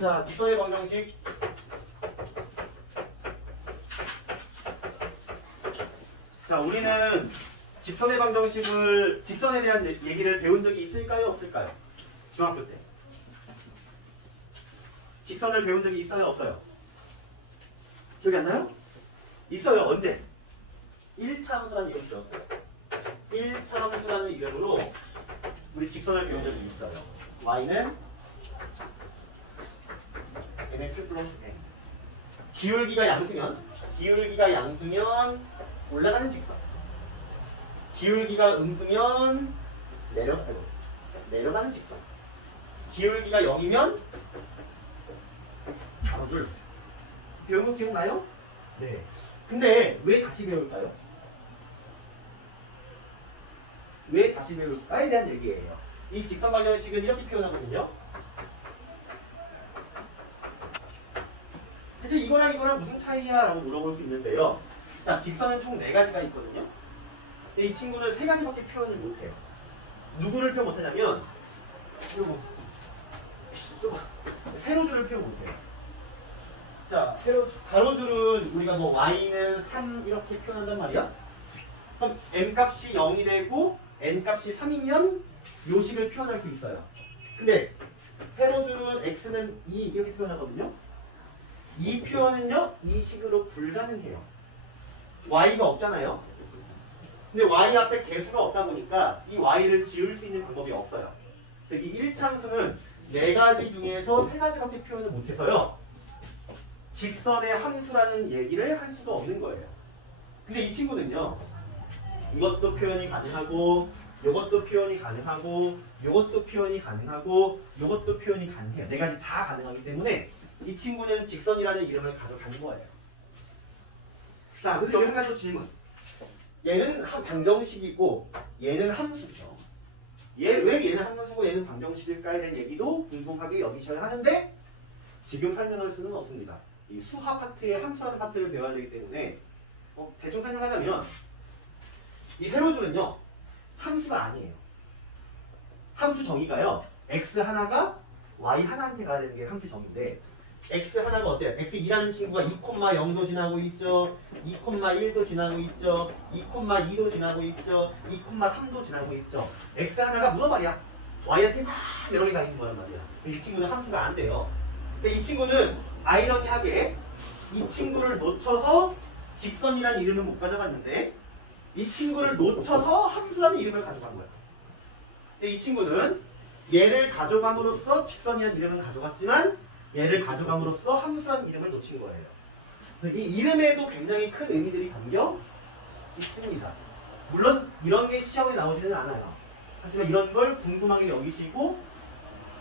자, 직선의 방정식. 자, 우리는 직선의 방정식을, 직선에 대한 얘기를 배운 적이 있을까요? 없을까요? 중학교 때. 직선을 배운 적이 있어요? 없어요? 기억이 안 나요? 있어요. 언제? 1차 함수라는 이름 배웠어요. 1차 함수라는 이름으로 우리 직선을 배운 적이 있어요. y는 mx 플러스 n. 기울기가 양수면 올라가는 직선. 기울기가 음수면 내려가는 직선. 기울기가 0이면 가로줄. 배운 거 기억나요? 네. 근데 왜 다시 배울까요? 왜 다시 배울까에 대한 얘기예요. 이 직선 방정식은 이렇게 표현하거든요. 대체 이거랑 무슨 차이야? 라고 물어볼 수 있는데요. 자, 직선은 총 4가지가 있거든요. 근데 이 친구는 3가지밖에 표현을 못해요. 누구를 표현 못하냐면 세로줄을 표현 못해요. 자, 가로줄은 우리가 뭐 y는 3 이렇게 표현한단 말이야. 그럼 m값이 0이 되고 n값이 3이면 요 식을 표현할 수 있어요. 근데 세로줄은 x는 2 이렇게 표현하거든요. 이 표현은요, 이 식으로 불가능해요. y가 없잖아요. 근데 y 앞에 개수가 없다 보니까 이 y를 지울 수 있는 방법이 없어요. 이 1차 함수는 4가지 중에서 3가지밖에 표현을 못해서요. 직선의 함수라는 얘기를 할 수가 없는 거예요. 근데 이 친구는요. 이것도 표현이 가능하고 이것도 표현이 가능하고 이것도 표현이 가능하고 이것도 표현이 가능해요. 4가지 다 가능하기 때문에 이 친구는 직선이라는 이름을 가져가는 거예요. 자, 근데 여기 한 가지 더 질문. 얘는 한 방정식이고 얘는 함수죠. 왜 얘는 함수고 얘는 방정식일까에 대한 얘기도 궁금하게 여기셔야 하는데 지금 설명할 수는 없습니다. 이 수학 파트에 함수라는 파트를 배워야 되기 때문에 대충 설명하자면 이 세로줄은요 함수가 아니에요. 함수 정의가요 x 하나가 y 하나한테 가야 되는 게 함수 정의인데 x 하나가 어때요? x2라는 친구가 2,0도 지나고 있죠. 2,1도 지나고 있죠. 2,2도 지나고 있죠. 2,3도 지나고 있죠. x 하나가 무슨 말이야? y한테 막 여러 개가 있는 거란 말이야. 이 친구는 함수가 안 돼요. 근데 이 친구는 아이러니하게 이 친구를 놓쳐서 직선이라는 이름을 못 가져갔는데 이 친구를 놓쳐서 함수라는 이름을 가져간 거야. 근데 이 친구는 얘를 가져감으로써 직선이라는 이름을 가져갔지만 얘를 가져감으로써 함수라는 이름을 놓친 거예요. 이 이름에도 굉장히 큰 의미들이 담겨 있습니다. 물론 이런 게 시험에 나오지는 않아요. 하지만 이런 걸 궁금하게 여기시고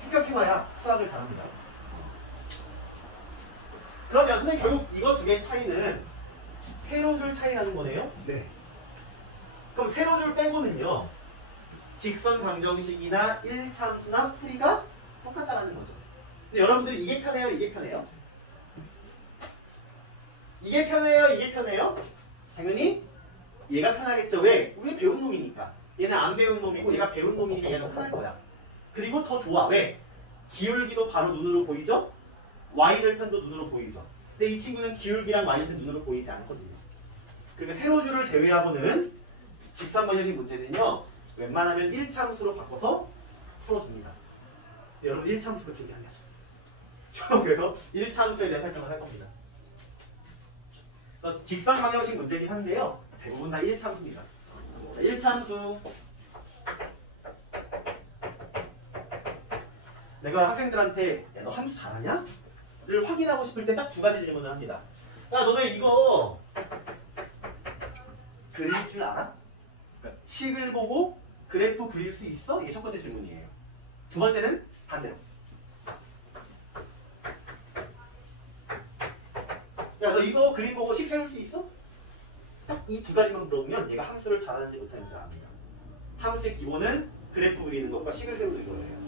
생각해봐야 수학을 잘합니다. 그러면 근데 결국 이거 두 개의 차이는 세로줄 차이라는 거네요. 네. 그럼 세로줄 빼고는요. 직선 방정식이나 1차 함수나 풀이가 똑같다라는 거죠. 근데 여러분들이 이게 편해요? 이게 편해요? 이게 편해요? 이게 편해요? 당연히 얘가 편하겠죠. 왜? 우리가 배운 놈이니까. 얘는 안 배운 놈이고 얘가 배운 놈이니까 얘가 더 편할 거야. 그리고 더 좋아. 왜? 기울기도 바로 눈으로 보이죠? y절편도 눈으로 보이죠. 근데 이 친구는 기울기랑 y절편 눈으로 보이지 않거든요. 그러니까 세로줄을 제외하고는 직선 방정식 문제는요. 웬만하면 1차 함수로 바꿔서 풀어줍니다. 여러분 1차 함수가 기억이 안 나죠? 그래서 1차 함수에 대한 설명을 할 겁니다. 직선 방정식 문제긴 한데요. 대부분 다 1차 함수입니다. 자, 1차 함수. 내가 학생들한테 야, 너 함수 잘하냐? 를 확인하고 싶을 때 딱 2가지 질문을 합니다. 야, 너네 이거 그릴 줄 알아? 그러니까 식을 보고 그래프 그릴 수 있어? 이게 첫 번째 질문이에요. 두 번째는 반대로. 야, 너 이거 그림 보고 식 세울 수 있어? 딱 이 2가지만 물어보면 얘가 함수를 잘하는지 못하는지 압니다. 함수의 기본은 그래프 그리는 것과 식을 세우는 거예요.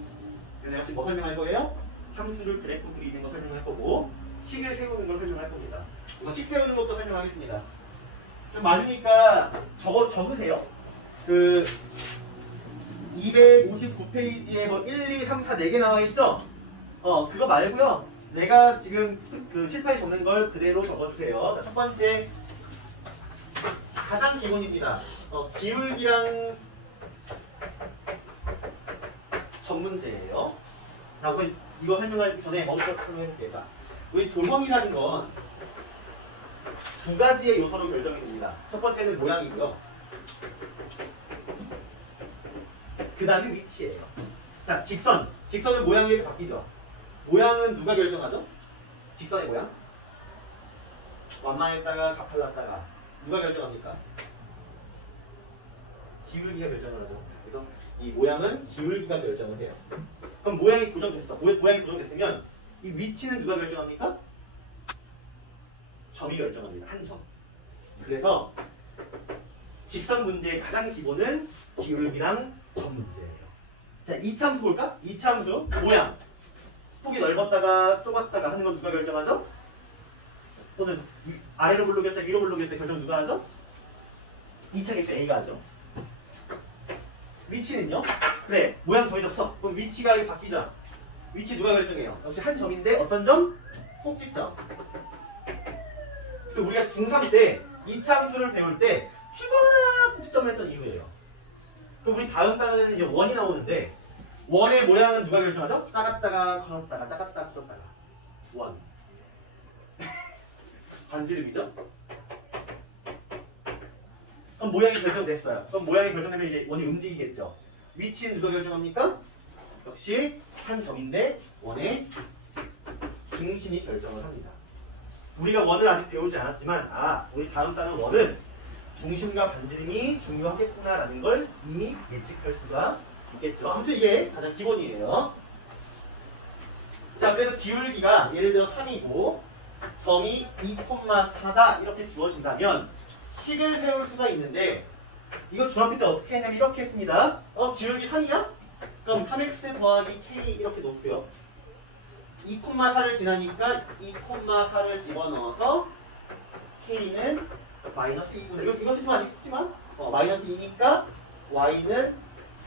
그래서 내가 지금 뭐 설명할 거예요? 함수를 그래프 그리는 거 설명할 거고 식을 세우는 걸 설명할 겁니다. 우선 식 세우는 것도 설명하겠습니다. 좀 많으니까 적으세요. 그 259페이지에 뭐 1, 2, 3, 4, 4개 나와 있죠? 그거 말고요. 내가 지금 그 칠판에 적는 걸 그대로 적어주세요. 자, 첫 번째 가장 기본입니다. 기울기랑 전문제예요. 자, 우선 이거 설명하기 전에 먼저 설명해볼게요. 자, 우리 도형이라는 건 두 가지의 요소로 결정이 됩니다. 첫 번째는 모양이고요. 그 다음에 위치예요. 자, 직선. 직선은 모양이 이렇게 바뀌죠. 모양은 누가 결정하죠? 직선의 모양? 완만했다가 가팔랐다가 누가 결정합니까? 기울기가 결정을 하죠. 그래서 이 모양은 기울기가 결정을 해요. 그럼 모양이 고정됐어. 모양이 고정됐으면 이 위치는 누가 결정합니까? 점이 결정합니다. 한 점. 그래서 직선 문제의 가장 기본은 기울기랑 점 문제예요. 자, 이참수 볼까? 이참수 모양. 폭이 넓었다가 좁았다가 하는 건 누가 결정하죠? 또는 아래로 불러겠다 위로 불러겠다 결정 누가 하죠? 2차계수 A가 하죠. 위치는요? 그래, 모양 정해졌어. 그럼 위치가 바뀌죠. 위치 누가 결정해요? 역시 한 점인데 어떤 점? 꼭지점. 그래서 우리가 중3 때 이참수를 배울 때 죽어라 꼭지점을 했던 이유예요. 그럼 우리 다음 단어는 이제 원이 나오는데 원의 모양은 누가 결정하죠? 작았다가 커졌다가 작았다가 커졌다가 원. 반지름이죠? 그럼 모양이 결정됐어요. 그럼 모양이 결정되면 이제 원이 움직이겠죠. 위치는 누가 결정합니까? 역시 한 점인데 원의 중심이 결정을 합니다. 우리가 원을 아직 배우지 않았지만 우리 다음 단어 원은 중심과 반지름이 중요하겠구나라는 걸 이미 예측할 수가 있겠죠. 아무튼 이게 가장 기본이에요. 자, 그래서 기울기가 예를 들어 3이고 점이 2,4다 이렇게 주어진다면 식을 세울 수가 있는데 이거 중학교 때 어떻게 했냐면 이렇게 했습니다. 기울기 3이야? 그럼 3x 더하기 k 이렇게 놓고요. 2,4를 지나니까 2,4를 집어넣어서 k는 마이너스 2구나. 이거 쓰지만 마이너스 2니까 y는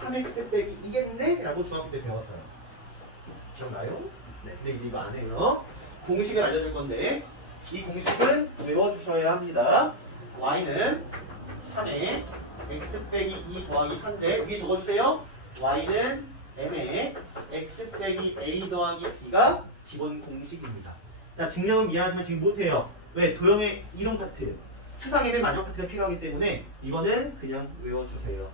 3x 빼기 2겠네? 라고 중학교 때 배웠어요. 기억나요? 네. 근데 이제 이거 안 해요. 공식을 알려줄 건데 이 공식은 외워주셔야 합니다. y는 3에 x 빼기 2 더하기 4인데 위에 적어주세요. y는 m에 x 빼기 a 더하기 b가 기본 공식입니다. 자, 증명은 미안하지만 지금 못해요. 왜? 도형의 이동 파트, 수상의 맨 마지막 파트가 필요하기 때문에 이거는 그냥 외워주세요.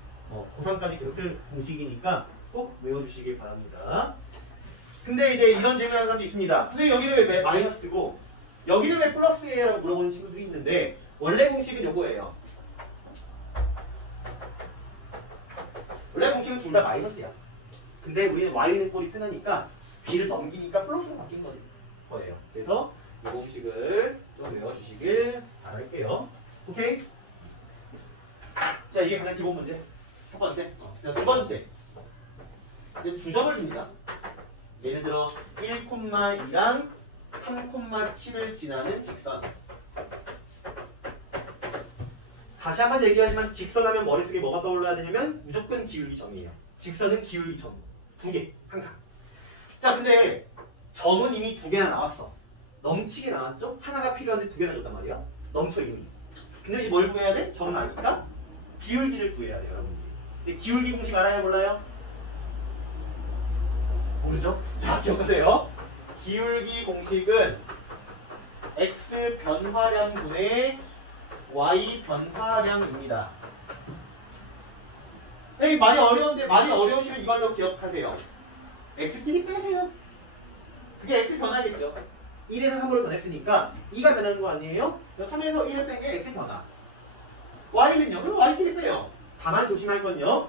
고3까지 계속 쓸 공식이니까 꼭 외워주시길 바랍니다. 근데 이제 이런 질문하는 사람도 있습니다. 선생님 여기는 왜 마이너스고 여기는 왜 플러스예요? 라고 물어보는 친구도 있는데 원래 공식은 요거예요. 원래 공식은 둘 다 마이너스야. 근데 우리는 y는 꼴이 흔하니까 b를 넘기니까 플러스로 바뀐 거예요. 그래서 이 공식을 좀 외워주시길 바랄게요. 오케이? 자, 이게 가장 기본 문제. 첫 번째. 자, 두 번째. 두 점을 줍니다. 예를 들어 1,2랑 3,7을 지나는 직선. 다시 한번 얘기하지만 직선하면 머릿속에 뭐가 떠올라야 되냐면 무조건 기울기 점이에요. 직선은 기울기 점. 두 개. 항상. 자, 근데 점은 이미 두 개나 나왔어. 넘치게 나왔죠? 하나가 필요한데 두 개나 줬단 말이야. 넘쳐 이미. 근데 이제 뭘 구해야 돼? 점은 아니까 기울기를 구해야 돼요, 여러분들. 근데 기울기 공식 알아요? 몰라요? 모르죠? 자, 기억하세요. 기울기 공식은 x 변화량분의 y 변화량입니다. 에이, 말이 어려운데 말이 어려우시면 이걸로 기억하세요. x끼리 빼세요. 그게 x 변화겠죠. 1에서 3으로 변했으니까 2가 변하는 거 아니에요? 3에서 1을 뺀 게 x 변화. y는요? 그럼 y끼리 빼요. 다만 조심할 건요.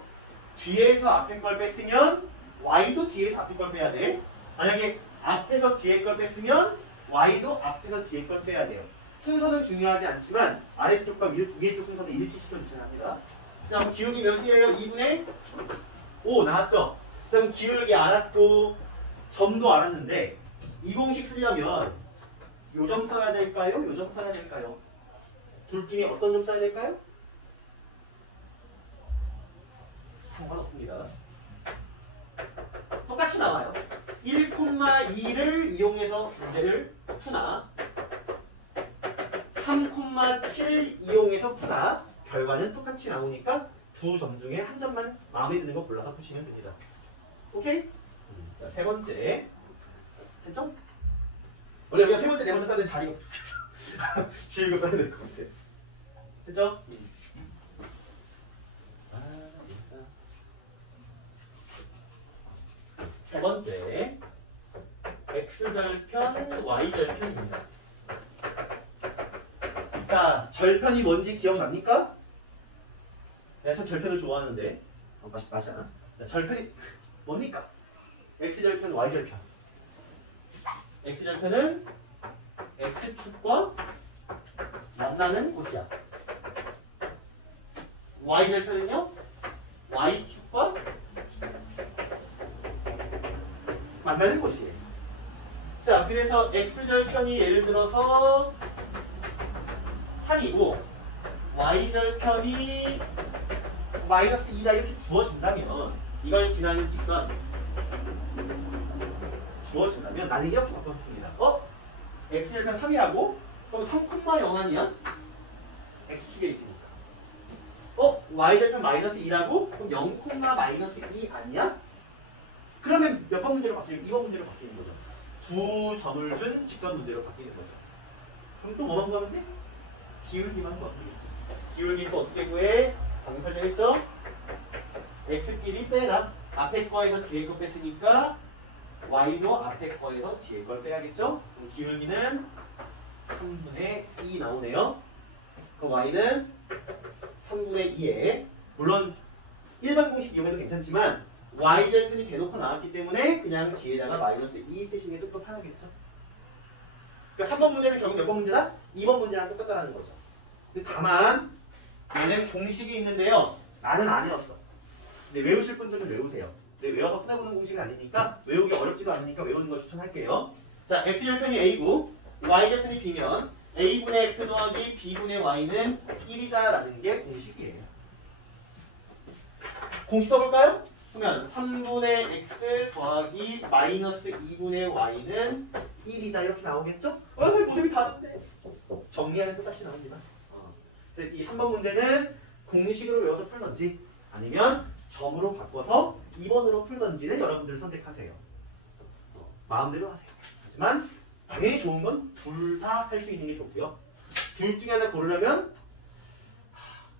뒤에서 앞에 걸 뺐으면 y도 뒤에서 앞에 걸 빼야 돼. 만약에 앞에서 뒤에 걸 뺐으면 y도 앞에서 뒤에 걸 빼야 돼요. 순서는 중요하지 않지만 아래쪽과 위에 쪽 순서는 일치시켜 주셔야 합니다. 자, 그럼 기울기 몇이에요? 2분의 5 나왔죠? 자, 그럼 기울기 알았고 점도 알았는데 이 공식 쓰려면 요 점 써야 될까요? 요 점 써야 될까요? 둘 중에 어떤 점 써야 될까요? 상관없습니다. 똑같이 나와요. 1,2를 이용해서 문제를 푸나 3,7 이용해서 푸나 결과는 똑같이 나오니까 두 점 중에 한 점만 마음에 드는 거 골라서 푸시면 됩니다. 오케이? 자, 세 번째 됐죠? 원래 우리가 세 번째, 네 번째 써야 되는 자리가 없어. 지우고 써야 될 것 같아. 됐죠? 세 번째 x절편, y절편입니다. 자, 절편이 뭔지 기억납니까? 내가 참 절편을 좋아하는데 맛이 않아? 절편이 뭡니까? x절편, y절편. x절편은 x축과 만나는 곳이야. y절편은요? y축과 만나는 곳이에요. 자, 그래서 x절편이 예를 들어서 3이고 y절편이 마이너스 2다 이렇게 주어진다면 이걸 지나는 직선 주어진다면 나는 이렇게 바꿔줍니다. x절편 3이라고? 그럼 3,0 아니야? x축에 있으니까. y절편 마이너스 2라고? 그럼 0, 마이너스 2 아니야? 그러면 몇 번 문제로 바뀌는 2번 문제로 바뀌는 거죠. 두 점을 준 직선 문제로 바뀌는 거죠. 그럼 또 뭐만 구하면 돼? 기울기만 구하면 되겠지. 기울기 또 어떻게 구해? 방금 설명했죠? x끼리 빼라. 앞에 거에서 뒤에 거 뺐으니까 y도 앞에 거에서 뒤에 걸 빼야겠죠? 그럼 기울기는 3분의 2 나오네요. 그럼 y는 3분의 2에 물론 일반 공식 이용해도 괜찮지만 y절편이 대놓고 나왔기 때문에 그냥 뒤에다가 마이너스 2 쓰시는 게 좀 더 편하겠죠. 그러니까 3번 문제는 결국 몇 번 문제다? 2번 문제랑 똑같다는 거죠. 근데 다만 얘는 공식이 있는데요. 나는 안 외웠어. 근데 외우실 분들은 외우세요. 근데 외워서 끝나보는 공식은 아니니까 외우기 어렵지도 않으니까 외우는 걸 추천할게요. 자, x절편이 a고 y절편이 b면 a분의 x 더하기 b분의 y는 1이다 라는 게 공식이에요. 공식 써볼까요? 그러면 3분의 x 더하기 마이너스 2분의 y는 1이다 이렇게 나오겠죠? 모습이 다른데 정리하면 똑같이 나옵니다. 이 3번 문제는 공식으로 외워서 풀던지 아니면 점으로 바꿔서 2번으로 풀던지는 여러분들 선택하세요. 마음대로 하세요. 하지만 당연히 좋은 건 둘 다 할 수 있는 게 좋고요. 둘 중에 하나 고르려면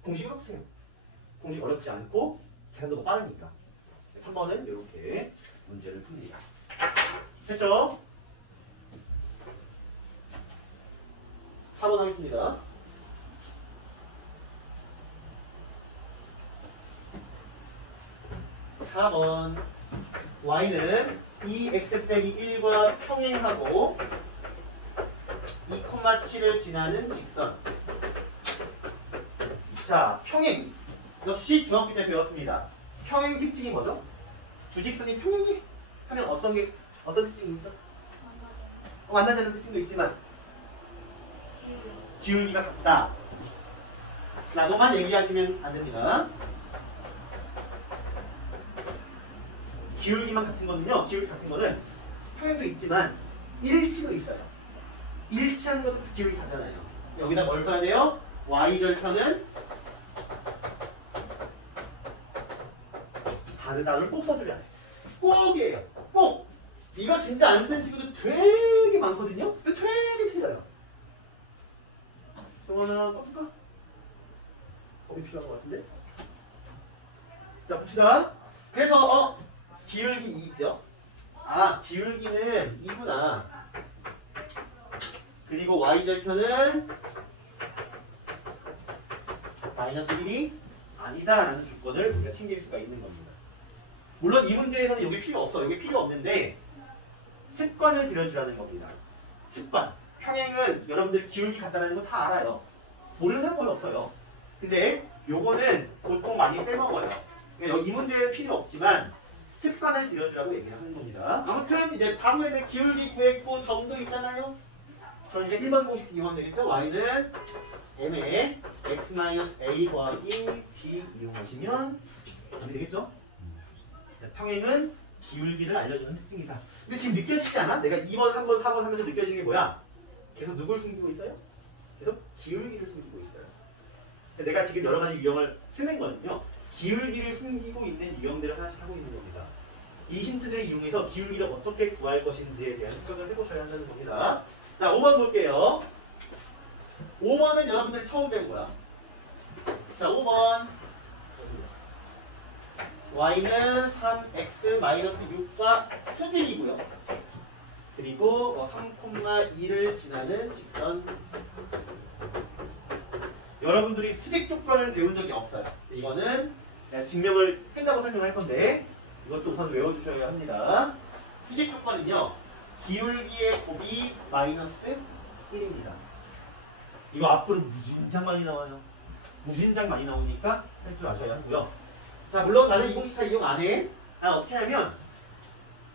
공식으로 푸세요. 공식 어렵지 않고 계산도 빠르니까. 3번은 이렇게 문제를 풉니다. 됐죠? 4번 하겠습니다. 4번 y는 2x 빼기 1과 평행하고 2,7을 지나는 직선. 자, 평행. 역시 중학교 때 배웠습니다. 평행 특징이 뭐죠? 두 직선이 평행이 하면 어떤 특징이 있어? 만나지 않는 특징도 있지만 기울기가 같다 라고만 얘기하시면 안 됩니다. 기울기만 같은 거는요, 기울기 같은 거는 평행도 있지만 일치도 있어요. 일치하는 것도 기울기 같잖아요. 여기다 뭘 써야 돼요? y절편은 다르다를 꼭 써줘야 돼. 꼭이에요. 꼭! 이거 진짜 안 쓰는 친구들 되게 많거든요? 근데 되게 틀려요. 정원아, 꺼줄까? 겁이 필요한 것 같은데? 자, 봅시다. 그래서, 기울기 2죠? 아, 기울기는 2구나. 그리고 y절편은 마이너스 1이 아니다라는 조건을 우리가 챙길 수가 있는 겁니다. 물론 이 문제에서는 여기 필요 없어. 여기 필요 없는데 습관을 들여주라는 겁니다. 습관. 평행은 여러분들 기울기 같다는 거 다 알아요. 모르는 사람 거의 없어요. 근데 요거는 보통 많이 빼먹어요. 그러니까 이 문제는 필요 없지만 습관을 들여주라고 얘기하는 겁니다. 아무튼 이제 다음에는 기울기 구했고 점도 있잖아요. 그럼 이제 1번 공식 이용하면 되겠죠? y는 m에 x-a 더하기 b 이용하시면 답이 되겠죠? 평행은 기울기를 알려주는 특징이다. 근데 지금 느껴지지 않아? 내가 2번, 3번, 4번 하면서 느껴지는 게 뭐야? 계속 누굴 숨기고 있어요? 계속 기울기를 숨기고 있어요. 내가 지금 여러 가지 유형을 쓰는 거는요. 기울기를 숨기고 있는 유형들을 하나씩 하고 있는 겁니다. 이 힌트들을 이용해서 기울기를 어떻게 구할 것인지에 대한 생각을 해보셔야 한다는 겁니다. 자, 5번 볼게요. 5번은 여러분들이 처음 배운 거야. 자, 5번. y는 3x-6과 수직이고요. 그리고 3,2를 지나는 직선. 여러분들이 수직 족과는 배운 적이 없어요. 이거는 증명을 한다고 설명할 건데 이것도 우선 외워주셔야 합니다. 수직 족과는요. 기울기의 곱이 마이너스 1입니다. 이거 앞으로 무진장 많이 나와요. 무진장 많이 나오니까 할 줄 아셔야 하고요. 자, 물론 나는 2014 이용 안 해. 어떻게 하냐면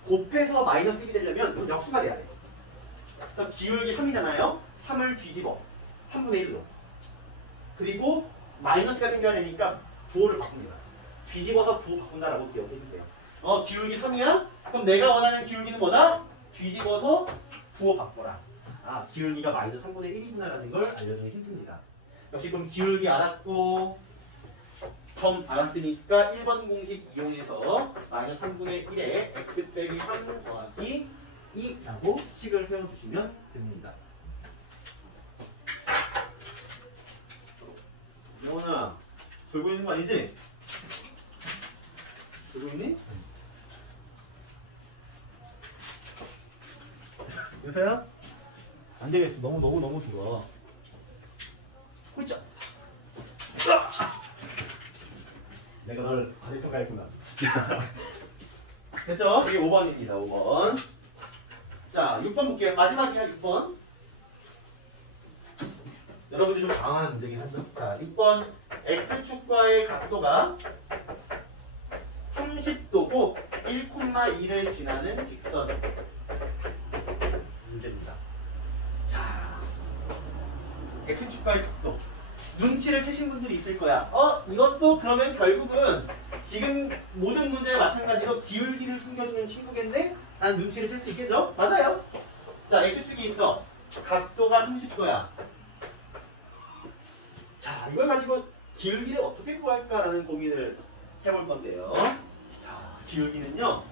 곱해서 마이너스 1이 되려면 역수가 돼야 돼. 그럼 기울기 3이잖아요. 3을 뒤집어 3분의 1로. 그리고 마이너스가 생겨야 되니까 부호를 바꿉니다. 뒤집어서 부호 바꾼다라고 기억해 주세요. 기울기 3이야? 그럼 내가 원하는 기울기는 뭐다? 뒤집어서 부호 바꿔라. 아, 기울기가 마이너스 3분의 1이구나라는 걸 알려주는 힌트입니다. 역시 그럼 기울기 알았고 점 알았으니까 1번 공식 이용해서 마이너스 3분의 1에 x 빼기 3 더하기 2라고 식을 세워주시면 됩니다. 영원아, 졸고 있는 거 아니지? 졸고 있니? 여보세요? 안 되겠어. 너무 좋아. 홀짝. 내가 널 가르쳐가야구나. 됐죠? 이게 5번입니다. 5번. 자, 6번 볼게요. 마지막이야, 6번. 여러분들이 좀 당황하는 문제긴 하죠. 자, 6번. X축과의 각도가 30도고 1,2를 지나는 직선. 문제입니다. 자, X축과의 각도. 눈치를 채신 분들이 있을 거야. 이것도 그러면 결국은 지금 모든 문제와 마찬가지로 기울기를 숨겨주는 친구겠네? 라는 눈치를 챌 수 있겠죠? 맞아요. 자, X축이 있어. 각도가 30도야. 자, 이걸 가지고 기울기를 어떻게 구할까라는 고민을 해볼 건데요. 자, 기울기는요.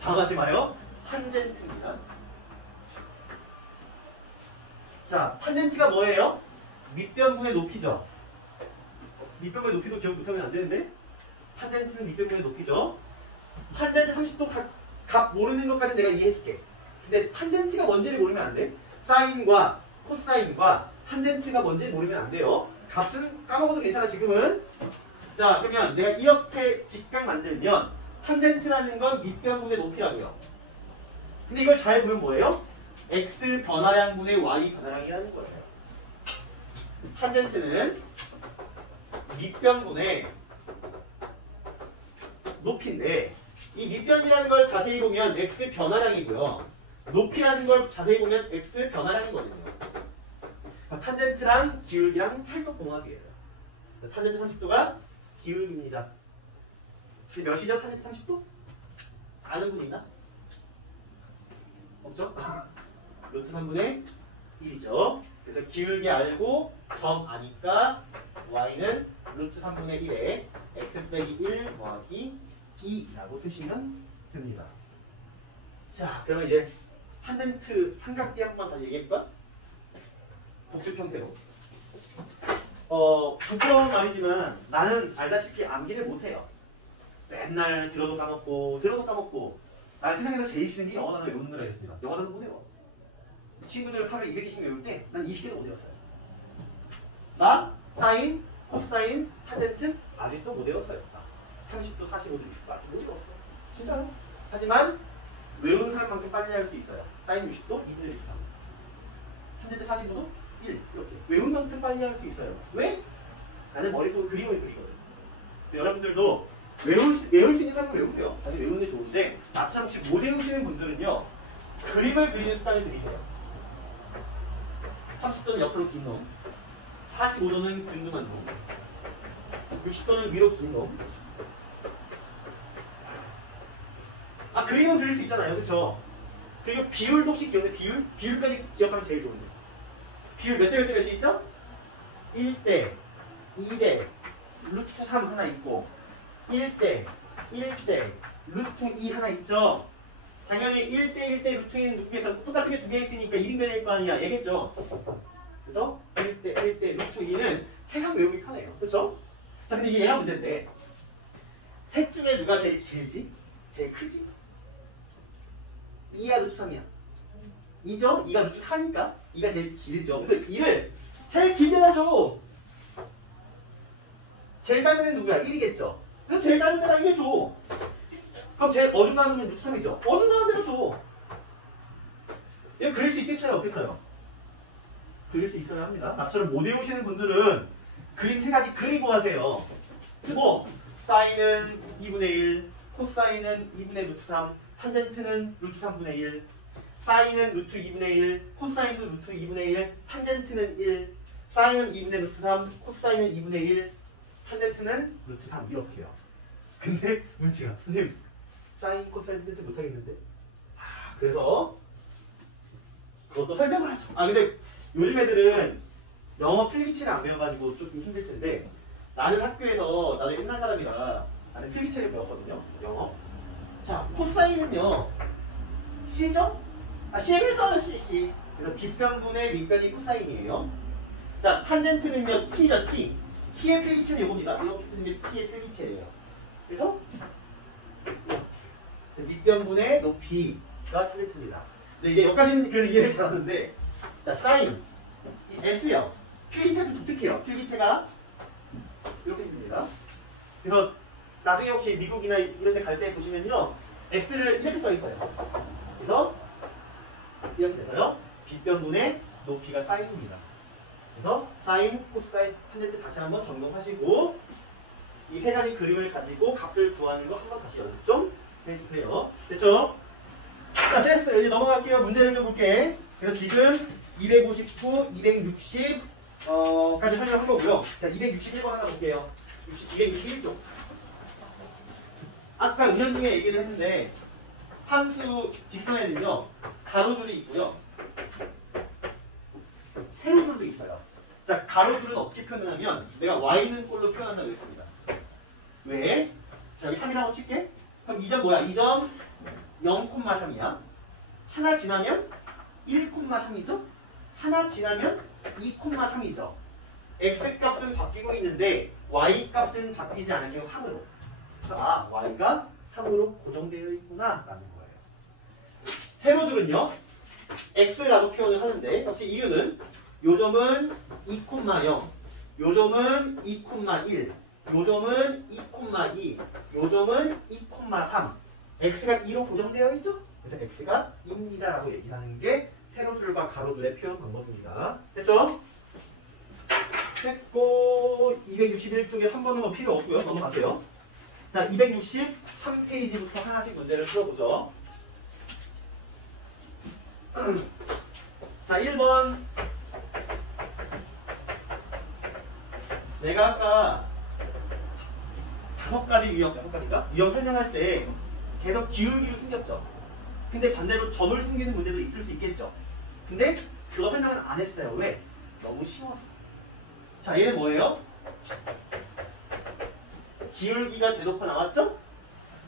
당하지 마요. 탄젠트입니다. 자, 탄젠트가 뭐예요? 밑변분의 높이죠. 밑변분의 높이도 기억 못하면 안 되는데? 탄젠트는 밑변분의 높이죠. 탄젠트 30도 값 모르는 것까지 내가 이해해줄게. 근데 탄젠트가 뭔지를 모르면 안 돼. 사인과 코사인과 탄젠트가 뭔지 모르면 안 돼요. 값은 까먹어도 괜찮아, 지금은. 자, 그러면 내가 이렇게 직각 만들면 탄젠트라는 건 밑변분의 높이라고요. 근데 이걸 잘 보면 뭐예요? x 변화량분의 y 변화량이라는 거예요. 탄젠트는 밑변분의 높이인데 이 밑변이라는 걸 자세히 보면 x 변화량이고요. 높이라는 걸 자세히 보면 x 변화량이거든요. 탄젠트랑 기울기랑 찰떡궁합이에요. 탄젠트 30도가 기울기입니다. 몇이죠? 탄젠트 30도? 아는 분 있나? 없죠? 루트 3분의 1이죠. 그래서 기울기 알고 점 아니까 y는 루트 3분의 1에 x 빼기 1 더하기 2라고 쓰시면 됩니다. 자, 그러면 이제 탄젠트 삼각비 한 번 더 얘기해볼까? 복습 형태로. 부끄러운 말이지만 나는 알다시피 암기를 못해요. 맨날 들어도 까먹고 나는 세상에서 제일 싫은 게 영어 단어 외우는 거라겠습니다. 영어 단어 못 외워. 친구들 하루에 200개씩 외울 때 난 20개도 못 외웠어요. 나 사인, 코사인, 탄젠트 아직도 못 외웠어요. 30도, 45도, 60도 아직 못 외웠어. 진짜로. 하지만 외우는 사람만큼 빨리 할 수 있어요. 사인 60도, 2분의 63. 탄젠트 45도, 1. 이렇게. 외운 만큼 빨리 할 수 있어요. 왜? 나는 머릿속으로 그림을 그리거든. 여러분들도 외울 수 있는 사람은 외우세요. 사실 외우는 게 좋은데 나처럼 혹시 못 외우시는 분들은요. 그림을 그리는 습관을 들이세요. 30도는 옆으로 긴 놈, 45도는 균등한 놈, 60도는 위로 긴 놈. 아, 그림은 그릴 수 있잖아요. 그쵸? 그리고 비율도 혹시 기억나요? 비율까지 기억하면 제일 좋은데. 비율 몇 대 몇 대 몇이 있죠? 1대, 2대, 루트 3 하나 있고 1대, 1대, 루트 2 하나 있죠? 당연히 1대, 1대, 루트 2는 누구에서 똑같은 게 두 개 있으니까 1인변일 거 아니야. 얘겠죠? 그래서 1대, 1대, 루트 2는 세상 외우기 편해요. 그쵸? 자, 근데 얘가 문제인데 셋 중에 누가 제일 길지? 제일 크지? 2야 루트 3이야. 2죠? 2가 루트 4니까 2가 제일 길죠. 그래서 2를 제일 길게다 줘. 제일 짧은 애는 누구야? 1이겠죠? 그래서 제일 짧은 애다 1 줘. 그럼 제일 어중간한 건 루트 3이죠? 어중간한 데다 줘. 이거 그릴 수 있겠어요? 없겠어요? 그릴 수 있어야 합니다. 나처럼 못 외우시는 분들은 그림 세 가지 그리고 하세요. 뭐 사인은 2분의 1, 코사인은 2분의 루트 3, 탄젠트는 루트 3분의 1, 사인은 루트 2분의 1, 코사인도 루트 2분의 1, 탄젠트는 1, 사인은 2분의 루트 3, 코사인은 2분의 1, 탄젠트는 루트 3 이렇게요. 근데 문제가 선생님 사인, 코사인, 탄젠트 못하겠는데? 그래서 그것도 설명을 하죠. 근데 요즘 애들은 영어 필기체를 안 배워가지고 조금 힘들 텐데 나는 학교에서 나도 옛날 사람이라 나는 필기체를 배웠거든요. 영어. 자, 코사인은요 C죠? C에서 C. 그래서 빗변분의 밑변이 코사인이에요. 자, 탄젠트는요 T죠, T. T의 필기체는 이겁니다. 이렇게 쓰는 게 T의 필기체예요. 그래서 밑변분의 높이가 탄젠트입니다. 근데 이제 여기까지는 그래도 이해를 잘하는데 자, 사인 S요. 필기체도 독특해요. 필기체가 이렇게 됩니다. 그래서 나중에 혹시 미국이나 이런 데 갈 때 보시면요 S를 이렇게 써 있어요. 그래서 이렇게 돼서요 빗변분의 높이가 사인입니다. 그래서 사인, 코사인, 탄젠트 다시 한번 점검하시고 이 세 가지 그림을 가지고 값을 구하는 거 한번 다시 연습 좀 해주세요. 됐죠? 자, 됐어요. 이제 넘어갈게요. 문제를 좀 볼게. 그래서 지금 259, 260 까지 설명한 거고요. 자, 261번 하나 볼게요. 261쪽. 아까 은연중에 얘기를 했는데 함수 직선에는요 가로줄이 있고요 세로줄도 있어요. 자, 가로줄은 어떻게 표현하냐면 내가 y는 꼴로 표현한다고 했습니다. 왜? 자, 여기 3이라고 칠게. 그럼 이 점 뭐야? 이 점 0,3이야. 하나 지나면 1,3이죠? 하나 지나면 2,3이죠. x값은 바뀌고 있는데 y값은 바뀌지 않은 경우 3으로. y가 3으로 고정되어 있구나 라는 거예요. 세로줄은요 x라고 표현을 하는데 역시 이유는 요 점은 2,0, 요 점은 2,1, 요 점은 2,2, 요 점은 2,3. x가 2로 고정되어 있죠? 그래서 x가 2입니다 라고 얘기하는 게 세로줄과 가로줄의 표현 방법입니다. 됐죠? 됐고 261쪽에 3번은 뭐 필요 없고요. 넘어가세요. 자, 263페이지부터 하나씩 문제를 풀어보죠. 자, 1번. 내가 아까 5가지 유형, 5가지인가? 유형 설명할 때 계속 기울기를 숨겼죠. 근데 반대로 점을 숨기는 문제도 있을 수 있겠죠. 근데 그거 설명은 안 했어요. 왜? 너무 쉬워서. 자, 얘는 뭐예요? 기울기가 대놓고 나왔죠?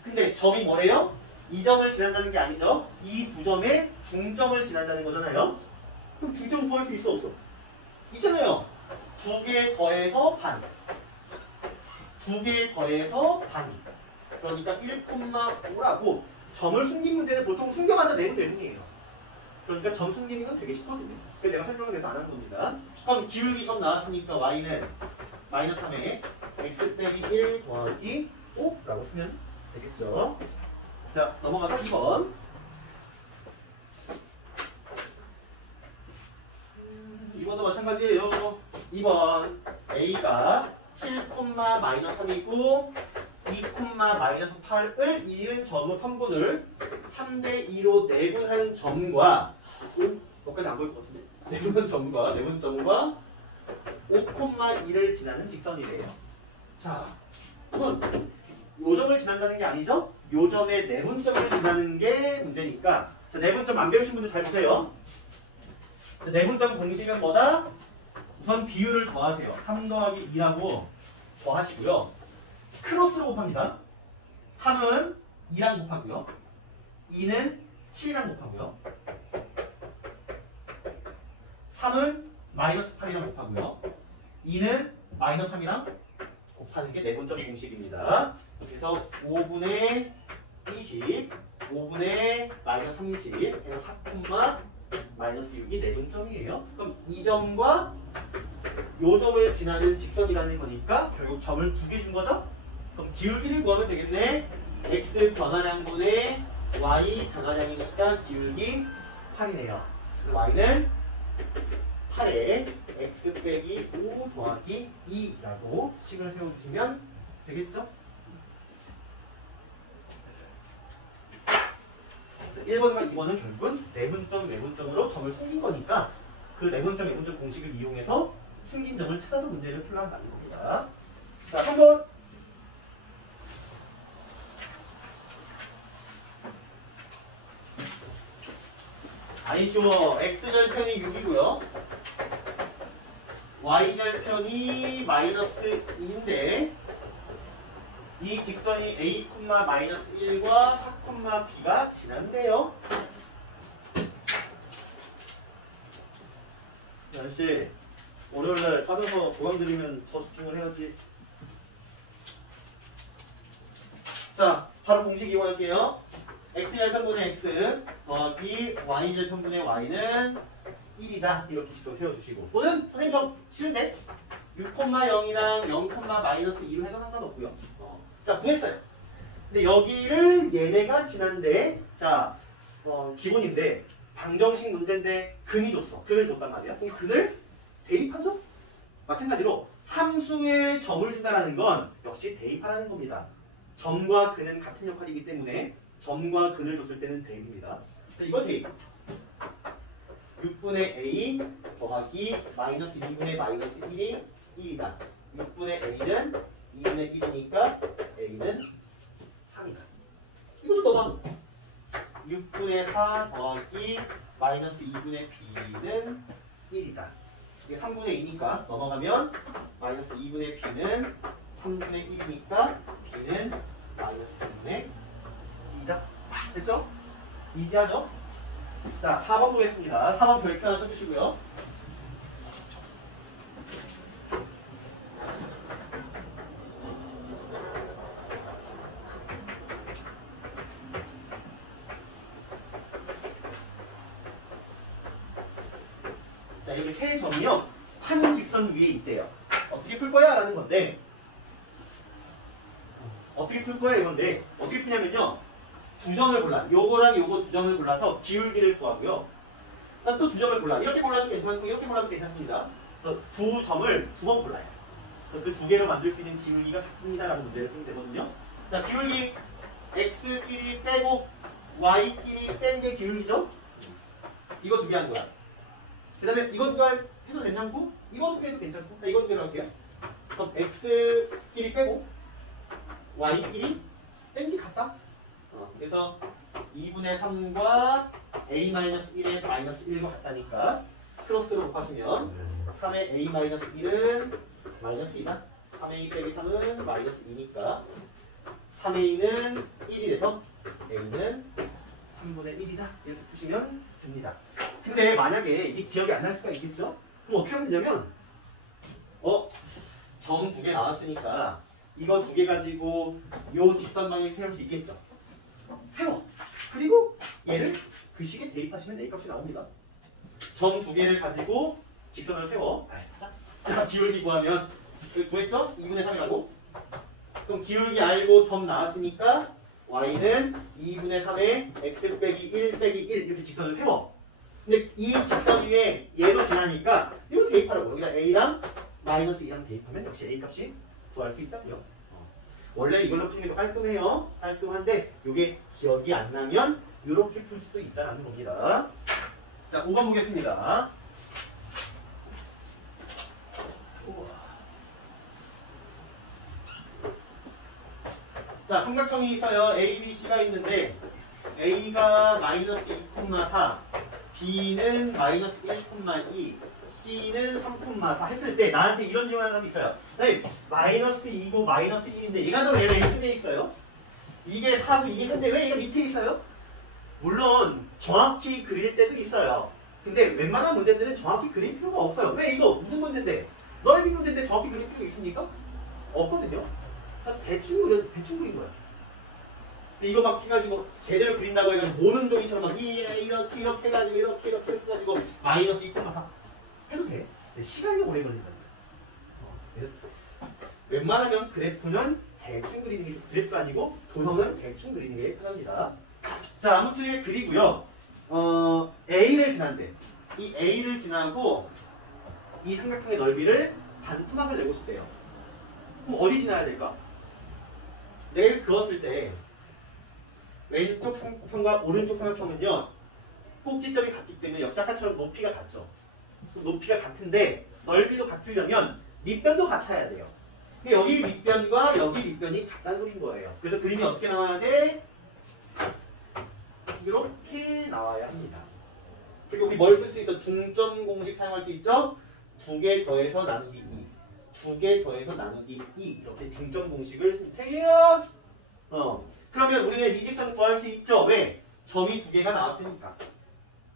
근데 점이 뭐래요? 이 점을 지난다는 게 아니죠? 이 두 점의 중점을 지난다는 거잖아요? 그럼 두 점 구할 수 있어 없어? 있잖아요. 2개 더해서 반. 2개 더해서 반. 그러니까 1,5라고 점을 숨긴 문제는 보통 숨겨봤자 내분이에요. 그러니까 점 숨기는 건 되게 쉽거든요. 그래서 내가 설명을 해서 안 한 겁니다. 그럼 기울기 점 나왔으니까 y는 마이너스 3에 x 빼기 1 더하기 5라고 쓰면 되겠죠. 자, 넘어가서 2번. 2번도 마찬가지예요. 2번 a가 7,-3이고 2,-8을 이은 점의 선분을 3대2로 내분한 점과 여기까지 안 보일 것 같은데? 내분한 점과 5,2를 지나는 직선이래요. 자, 요 점을 지난다는 게 아니죠? 요 점의 내분점을 지나는 게 문제니까. 자, 내분점 안 배우신 분들 잘 보세요. 자, 내분점 공식은 뭐다? 우선 비율을 더하세요. 3 더하기 2라고 더하시고요. 크로스로 곱합니다. 3은 2랑 곱하고요. 2는 7이랑 곱하고요. 3은 마이너스 8이랑 곱하고요. 2는 마이너스 3이랑 곱하는 게 내분점 공식입니다. 그래서 5분의 20, 5분의 마이너스 30, 그래서 4, 마이너스 6이 내분점이에요. 그럼 이 점과 요 점을 지나는 직선이라는 거니까 결국 점을 2개 준 거죠? 그럼 기울기를 구하면 되겠네. x 변화량분의 y 변화량이니까 기울기 8이네요. y는 8에 x 빼기 5 더하기 2라고 식을 세워주시면 되겠죠? 1번과 2번은 결국은 내분점, 외분점으로 점을 숨긴 거니까 그 내분점, 외분점 공식을 이용해서 숨긴 점을 찾아서 문제를 풀어간다는 겁니다. 자, 3번. 아이 쉬워. x절편이 6이고요. y절편이 마이너스 2인데 이 직선이 a, 마이너스 1과 4, b가 지난대요. 아저씨, 월요일날 빠져서 보강 드리면 더 집중을 해야지. 자, 바로 공식 이용할게요. x절편분의 x 더하기 y절편분의 y는 1이다. 이렇게 직선 세워주시고, 또는 선생님 좀 싫은데 6,0이랑 0,-2로 해도 상관없고요. 자, 구했어요. 근데 여기를 얘네가 지난데, 자, 기본인데 방정식 문제인데 근이 줬어. 근을 줬단 말이야. 그럼 근을 대입하죠? 마찬가지로 함수에 점을 준다는 건 역시 대입하라는 겁니다. 점과 근은 같은 역할이기 때문에 점과 근을 줬을 때는 대입입니다. 자, 이거 대입. 6분의 a 더하기 마이너스 2분의 마이너스 1이 1이다. 6분의 a는 2분의 1이니까 a는 3이다. 이것도 넣어봐. 6분의 4 더하기 마이너스 2분의 b는 1이다. 이게 3분의 2니까 넘어가면 마이너스 2분의 b는 3분의 1이니까 b는 마이너스 3분의 2다. 됐죠? 이지하죠? 자, 4번 보겠습니다. 4번 별표 하나 써주시고요. 자, 여기 세 점이요. 한 직선 위에 있대요. 어떻게 풀 거야? 라는 건데, 어떻게 풀 거야? 이건데, 어떻게 푸냐면요. 두 점을 골라. 요거랑 요거 두 점을 골라서 기울기를 구하고요. 그다음 또 두 점을 골라. 이렇게 골라도 괜찮고 이렇게 골라도 괜찮습니다. 두 점을 두 번 골라요. 그 두 개로 만들 수 있는 기울기가 같습니다라는 문제를 풀면 되거든요. 자, 기울기 x끼리 빼고 y끼리 뺀 게 기울기죠? 이거 두 개 한 거야. 그 다음에 이거 두 개 해도 괜찮고 이거 두 개 해도 괜찮고 이거 두 개로 할게요. 그럼 x끼리 빼고 y끼리 뺀 게 같다. 그래서 2분의 3과 a-1의 마이너스 1과 같다니까 크로스로 곱하시면 3의 a-1은 마이너스 2다. 3a 빼기 3은 마이너스 2니까 3a는 1이 돼서 a는 3분의 1이다. 이렇게 푸시면 됩니다. 근데 만약에 이게 기억이 안 날 수가 있겠죠? 그럼 어떻게 하면 되냐면 점 두 개 나왔으니까 이거 두 개 가지고 요 직선방향 세울 수 있겠죠? 세워. 그리고 얘를 그 식에 대입하시면 A 값이 나옵니다. 점 두 개를 가지고 직선을 세워. 자, 기울기 구하면 구했죠? 2분의 3이라고. 그럼 기울기 알고 점 나왔으니까 y는 2분의 3에 x 빼기 1 빼기 1 이렇게 직선을 세워. 근데 이 직선 위에 얘도 지나니까 이거 대입하라고. 여기다 a랑 마이너스 2랑 대입하면 역시 A 값이 구할 수 있다고요. 원래 이걸로 푸는 게 더 깔끔해요. 깔끔한데 이게 기억이 안 나면 이렇게 풀 수도 있다는 겁니다. 자, 5번 보겠습니다. 자, 삼각형이 있어요. A, B, C가 있는데 A가 마이너스 2,4, B는 마이너스 1,2, C는 3,4 했을 때 나한테 이런 질문하는 사람이 있어요. 네, 마이너스 2고 마이너스 1인데 얘가 더 얘가 이쪽에 있어요. 이게 4고 이게 근데 왜 얘가 밑에 있어요? 물론 정확히 그릴 때도 있어요. 근데 웬만한 문제들은 정확히 그릴 필요가 없어요. 왜 이거 무슨 문제인데? 넓이 문제인데 정확히 그릴 필요 있습니까? 없거든요. 대충 그린 거야. 근데 이거 막 해가지고 제대로 그린다고 해가지고 모는 종이처럼 막 이렇게 해가지고 이렇게 해가지고 마이너스 2,4 해도 돼. 근데 시간이 오래 걸린다는 거야. 웬만하면 그래프는 대충 그리는 게 그래프 아니고 도형은 대충 그리는 게 편합니다. 자, 아무튼 이렇게 그리고요. A를 지난대. 이 A를 지나고 이 삼각형의 넓이를 반토막을 내고 싶대요. 그럼 어디 지나야 될까? 내가 그었을 때 왼쪽 삼각형과 오른쪽 삼각형은요 꼭지점이 같기 때문에 역시 아까처럼 높이가 같죠. 높이가 같은데 넓이도 같으려면 밑변도 같아야 돼요. 여기 밑변과 여기 밑변이 같다는 소리인 거예요. 그래서 그림이 어떻게 나와야 돼? 이렇게 나와야 합니다. 그리고 우리 뭘 쓸 수 있어? 중점 공식 사용할 수 있죠? 2개 더해서 나누기 2, 2개 더해서 나누기 2 이렇게 중점 공식을 쓰면 돼요. 그러면 우리는 이 직선 구할 수 있죠? 왜? 점이 2개가 나왔으니까.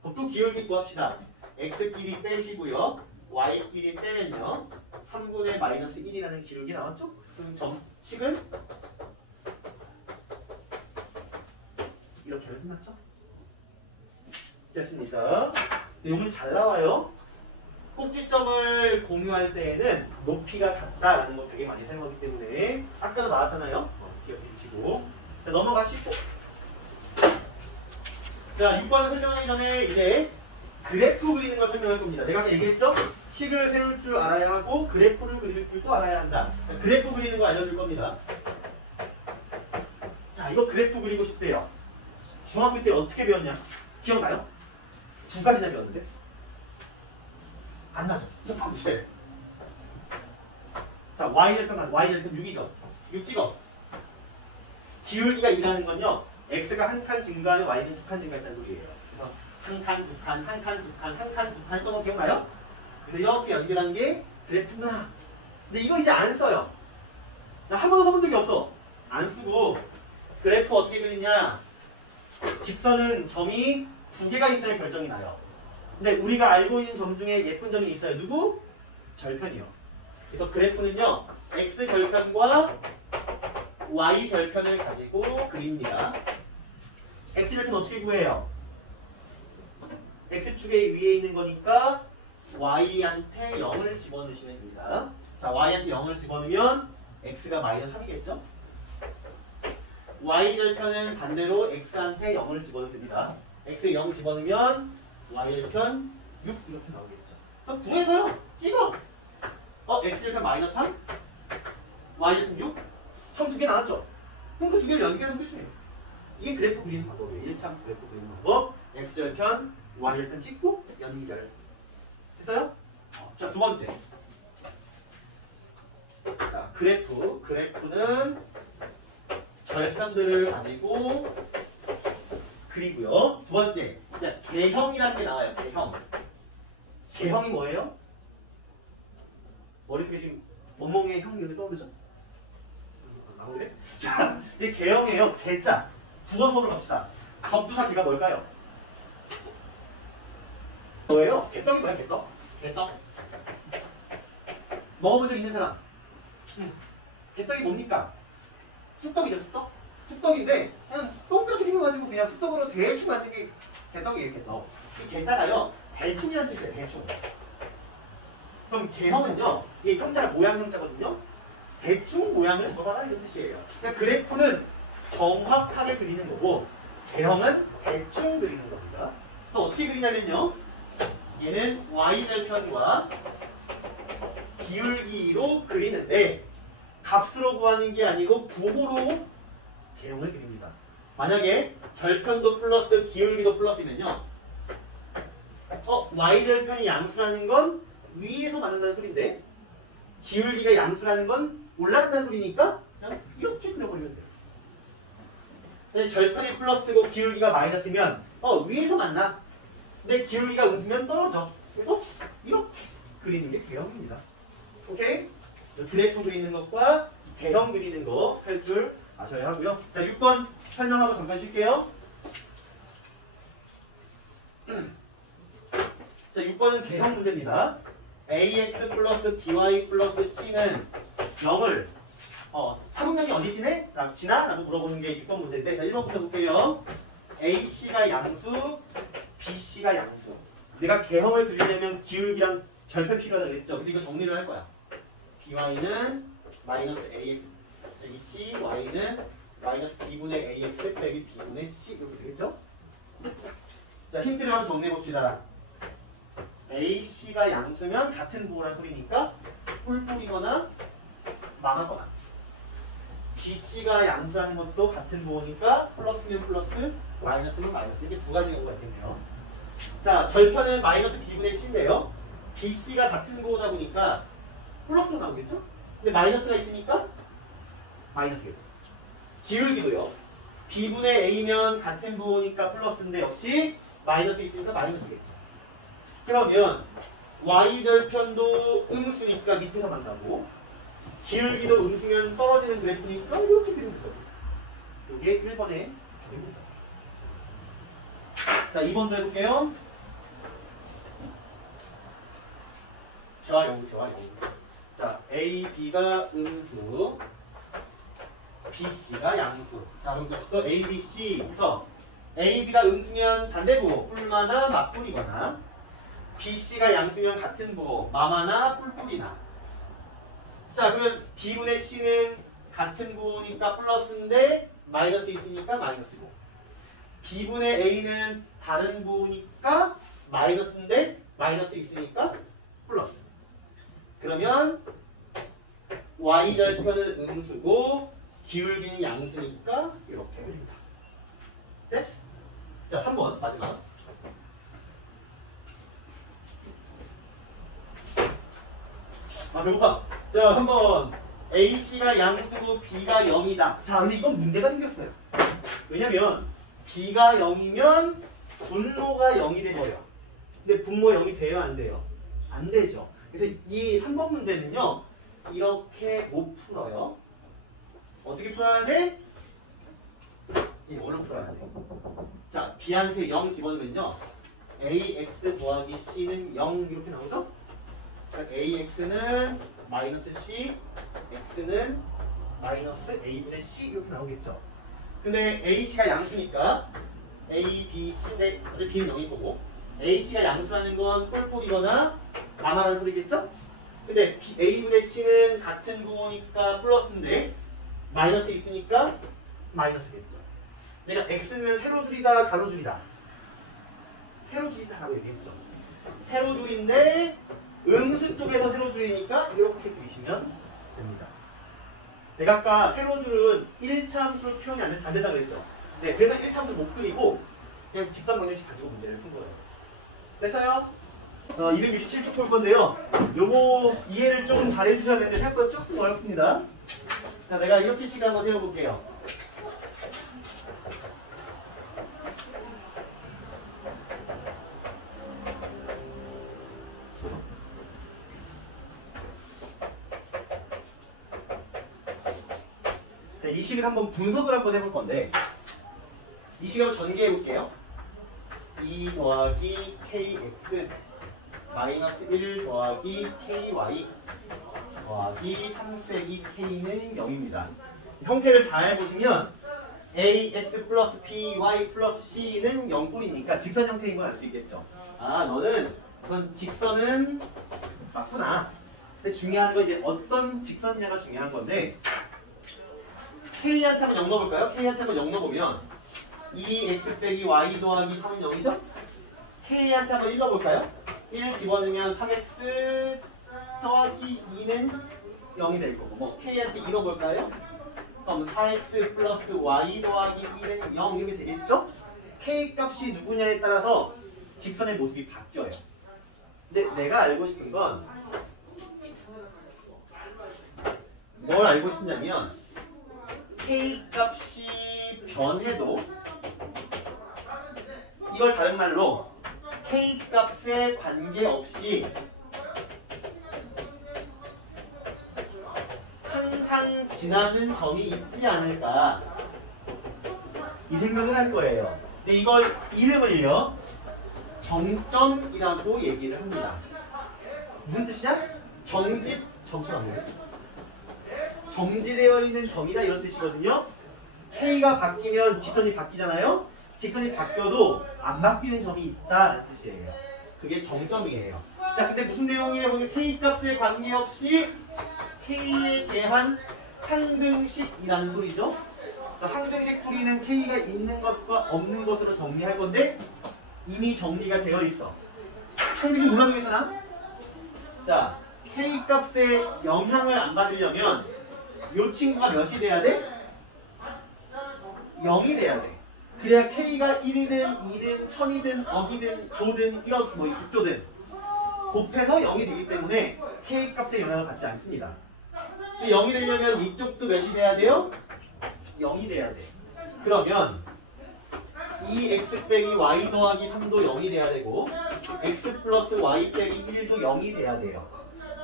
그럼 또 기울기 구합시다. x끼리 빼시고요. y끼리 빼면요. 3분의 마이너스 1이라는 기울기 나왔죠? 그럼 점식은 이렇게 하면 끝났죠? 됐습니다. 요문이 잘 나와요. 꼭지점을 공유할 때에는 높이가 같다라는 거 되게 많이 사용하기 때문에 아까도 나왔잖아요. 기억해 주시고. 자, 넘어가시고. 자, 6번을 설명하기 전에 이제 그래프 그리는 걸 설명할 겁니다. 내가 아까 얘기했죠? 식을 세울 줄 알아야 하고 그래프를 그릴 줄도 알아야 한다. 자, 그래프 그리는 거 알려줄 겁니다. 자, 이거 그래프 그리고 싶대요. 중학교 때 어떻게 배웠냐? 기억나요? 2가지나 배웠는데? 안 나죠? 첫 번째. 자, y절편 6이죠? 6 찍어. 기울기가 2라는 건요. x가 한 칸 증가하면 y는 2칸 증가했다는 소리예요. 그래서 한 칸, 두 칸, 한 칸, 두 칸, 한 칸, 두 칸 했던 거 기억나요? 그래서 이렇게 연결한 게 그래프구나. 근데 이거 이제 안 써요. 나 한 번도 써본 적이 없어. 안 쓰고 그래프 어떻게 그리냐? 직선은 점이 2개가 있어야 결정이 나요. 근데 우리가 알고 있는 점 중에 예쁜 점이 있어요. 누구? 절편이요. 그래서 그래프는요. x절편과 y절편을 가지고 그립니다. x절편 어떻게 구해요? x축의 위에 있는 거니까 y한테 0을 집어넣으시면 됩니다. 자, y한테 0을 집어넣으면 x가 마이너스 3이겠죠? y절편은 반대로 x한테 0을 집어넣으면 됩니다. x에 0 집어넣으면 y절편 6 이렇게 나오겠죠. 그럼 구해서요. 찍어. x절편 마이너스 3, y절편 6. 처음 2개 나왔죠? 그럼 그 2개를 연결하면 끝이에요. 이게 그래프 그리는 방법이에요. 1차함수 그래프 그리는 방법. x절편, y절편 찍고 연결. 됐어요? 자, 두 번째. 자, 그래프는 절편들을 가지고 그리고요. 두 번째, 개형이라는 게 나와요. 개형. 개형이 뭐예요? 머릿속에 지금 멍멍이의 형 이렇게 떠오르죠? 그래? 자, 이 개형이에요. 개자. 국어수업으로 갑시다. 접두사 개가 뭘까요? 뭐예요? 개떡이 뭐야? 개떡? 개떡. 먹어본 적 있는 사람? 개떡이 뭡니까? 쑥떡이죠, 쑥떡? 쑥떡인데 그냥 동그랗게 생겨가지고 그냥 쑥떡으로 대충 만든 게 개떡이에요, 개떡. 이 개자가요, 대충이라는 뜻이에요, 대충. 그럼 개형은요, 이게 형자 모양 형자거든요. 대충 모양을 잡아라 이런 뜻이에요. 그러니까 그래프는 정확하게 그리는 거고 개형은 대충 그리는 겁니다. 또 어떻게 그리냐면요. 얘는 y절편과 기울기로 그리는데 값으로 구하는 게 아니고 부호로 개형을 그립니다. 만약에 절편도 플러스 기울기도 플러스면요. y절편이 양수라는 건 위에서 만든다는 소리인데 기울기가 양수라는 건 올라간다는 소리니까 그냥 이렇게 그려버리면 돼요. 절편이 플러스고 기울기가 마이너스면 위에서 만나. 근데 기울기가 음수면 떨어져. 그래서 이렇게 그리는 게 개형입니다. 오케이? 그래프 그리는 것과 대형 그리는 거 할 줄 아셔야 하고요. 자, 6번 설명하고 잠깐 쉴게요. 자, 6번은 개형 문제입니다. ax 플러스 by 플러스 c는 0을 타분면이 어디 지내? 지나? 라고 물어보는 게 6번 문제인데, 자, 1번부터 볼게요. ac가 양수, bc가 양수. 내가 개형을 그리려면 기울기랑 절편 필요하다 그랬죠? 그래서 이거 정리를 할 거야. by는 마이너스 ax 빼기 c, y는 마이너스 b분의 ax 빼기 b분의 c 이렇게 되겠죠? 자, 힌트를 한번 정리해 봅시다. ac가 양수면 같은 부호란 소리니까 뿔뿔이거나 망하거나, bc가 양수라는 것도 같은 부호니까 플러스면 플러스, 마이너스면 마이너스, 이렇게 두 가지 경우가 있겠네요. 자, 절편은 마이너스 b분의 c인데요. bc가 같은 부호다 보니까 플러스로 나오겠죠? 근데 마이너스가 있으니까 마이너스겠죠. 기울기도요. b분의 a면 같은 부호니까 플러스인데 역시 마이너스 있으니까 마이너스겠죠. 그러면 y절편도 음수니까 밑에서 만나고, 기울기도 음수면 떨어지는 그래프니까 이렇게 그리는 거예요. 이게 1번의 답입니다. 자, 2번도 해볼게요. 저와 영구. 자, a, b가 음수, b, c가 양수. 자, 그럼 또 a, b, c부터 a, b가 음수면 반대부호, 뿔마나 맞뿔이거나, b, c가 양수면 같은 부호, 마마나 뿔뿔이나. 자, 그러면 b분의 c는 같은 부호니까 플러스인데 마이너스 있으니까 마이너스고, b분의 a는 다른 부호니까 마이너스인데 마이너스 있으니까 플러스. 그러면 y절편은 음수고 기울기는 양수니까 이렇게 그립니다. 됐어? 자, 3번 마지막. 배고파. 자, 한번 ac가 양수고 b가 0이다. 자, 근데 이건 문제가 생겼어요. 왜냐면 b가 0이면 분모가 0이 돼버려. 근데 분모 0이 돼요, 안 돼요? 안 되죠. 그래서 이 3번 문제는요, 이렇게 못 풀어요. 어떻게 풀어야 돼? 이걸로 풀어야 돼. 자, b한테 0 집어넣으면요, ax 더하기 c는 0 이렇게 나오죠? 그러니까 ax는 마이너스 c, x는 마이너스 a분의 c 이렇게 나오겠죠. 근데 ac가 양수니까 a, b, c인데 어차피 b는 0일 거고, ac가 양수라는 건 뿔뿔이거나 마마라는 소리겠죠? 근데 a분의 c는 같은 부호니까 플러스인데 마이너스 있으니까 마이너스겠죠. 내가 x는 세로줄이다 가로줄이다? 세로줄이다라고 얘기했죠. 세로줄인데 음수 쪽에서 세로줄이니까 이렇게 그리시면 됩니다. 내가 아까 세로줄은 1차함수로 표현이 안 된다고 그랬죠. 네, 그래서 1차함수 못 그리고 그냥 직선 방정식 가지고 문제를 푼 거예요. 됐어요? 267쪽 볼 건데요. 요거 이해를 좀 잘 해주셔야 되는데 생각보다 조금 어렵습니다. 자, 내가 이렇게 식을 한번 세워볼게요. 자, 이 식을 한번 분석을 한번 해볼 건데, 이 식을 한번 전개해 볼게요. 2 더하기 kx 마이너스 1 더하기 ky 더하기 3 빼기 k는 0입니다. 형태를 잘 보시면 ax 플러스 by 플러스 c는 0꼴이니까 직선 형태인 걸 알 수 있겠죠. 아, 너는 그건 직선은 맞구나. 근데 중요한 건 이제 어떤 직선이냐가 중요한 건데, k한테 한번 0 넣어볼까요? k한테 한번 0 넣어보면 2x 빼기 y 더하기 3은 0이죠? k한테 한번 1 넣어볼까요? 1 집어넣으면 3x 더하기 2는 0이 될 거고, 뭐 k한테 2 넣어볼까요? 그럼 4x 플러스 y 더하기 1은 0 이렇게 되겠죠? k 값이 누구냐에 따라서 직선의 모습이 바뀌어요. 근데 내가 알고 싶은 건 뭘 알고 싶냐면 K 값이 변해도 이걸 다른 말로 K 값에 관계없이 항상 지나는 점이 있지 않을까 이 생각을 할 거예요. 근데 이걸 이름을요 정점이라고 얘기를 합니다. 무슨 뜻이야? 정지되어 있는 점이다 이런 뜻이거든요. K가 바뀌면 직선이 바뀌잖아요. 직선이 바뀌어도 안 바뀌는 점이 있다는 뜻이에요. 그게 정점이에요. 자, 근데 무슨 내용이에요? 보면 K 값에 관계없이 K에 대한 항등식이라는 소리죠. 항등식 풀이는 K가 있는 것과 없는 것으로 정리할 건데 이미 정리가 되어 있어. 항등식 몰라도 괜찮아? 자, K 값에 영향을 안 받으려면 이 친구가 몇이 돼야 돼? 0이 돼야 돼. 그래야 K가 1이든 2든 1000이든 억이든 조든 1억 뭐 6조든 곱해서 0이 되기 때문에 K 값에 영향을 받지 않습니다. 0이 되려면 이쪽도 몇이 돼야 돼요? 0이 돼야 돼. 그러면 이 x 빼기 y 더하기 3도 0이 돼야 되고 x 플러스 y 빼기 1도 0이 돼야 돼요.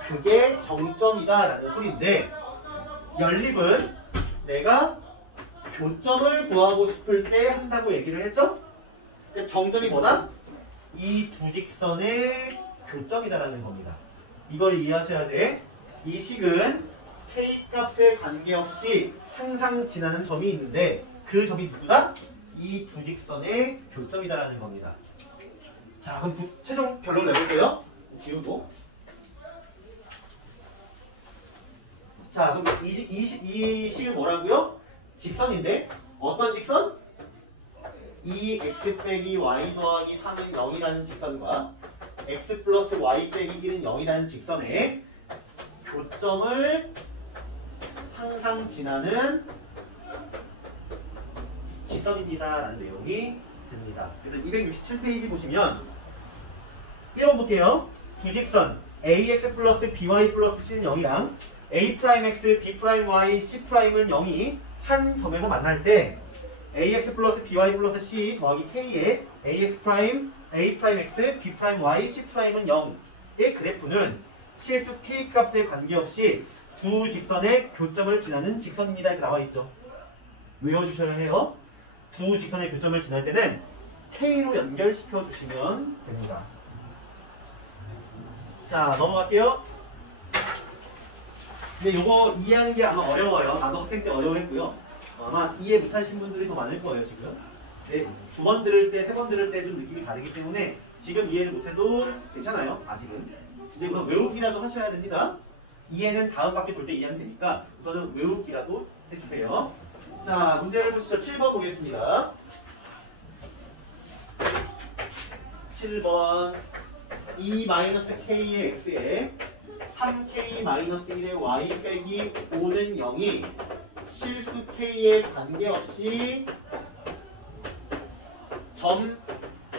그게 정점이다라는 소리인데 연립은 내가 교점을 구하고 싶을 때 한다고 얘기를 했죠? 정점이 뭐다? 이 두 직선의 교점이다라는 겁니다. 이걸 이해하셔야 돼. 이 식은 K 값에 관계없이 항상 지나는 점이 있는데 그 점이 누구다? 이 두 직선의 교점이다라는 겁니다. 자, 그럼 최종 결론 내볼게요. 지우고. 자, 그럼 이 식은 뭐라고요? 직선인데 어떤 직선? 이 x 빼기 y 더하기 3은 0이라는 직선과 x 플러스 y 빼기 1은 0이라는 직선에 교점을 항상 지나는 직선입니다 라는 내용이 됩니다. 그래서 267페이지 보시면 1번 볼게요. 두 직선 ax 플러스 by 플러스 c는 0이랑 a'x, b'y, c'은 0이 한 점에서 만날 때 ax 플러스 by 플러스 c 더하기 k의 ax 프라임, a'x, b'y, c'은 0의 그래프는 실수 k 값에 관계없이 두 직선의 교점을 지나는 직선입니다. 이렇게 나와 있죠. 외워주셔야 해요. 두 직선의 교점을 지날 때는 k로 연결시켜 주시면 됩니다. 자, 넘어갈게요. 근데 요거 이해하는 게 아마 어려워요. 나도 학생 때 어려워했고요. 아마 이해 못하신 분들이 더 많을 거예요, 지금. 네, 두 번 들을 때, 세 번 들을 때 좀 느낌이 다르기 때문에 지금 이해를 못해도 괜찮아요, 아직은. 근데 우선 외우기라도 하셔야 됩니다. 이해는 다음 바퀴 돌 때 이해하면 되니까 우선은 외우기라도 해주세요. 자, 문제를 보시죠. 7번 보겠습니다. 7번 2-k의 x에 3k-1의 y 빼기 5는 0이 실수 k에 관계없이 점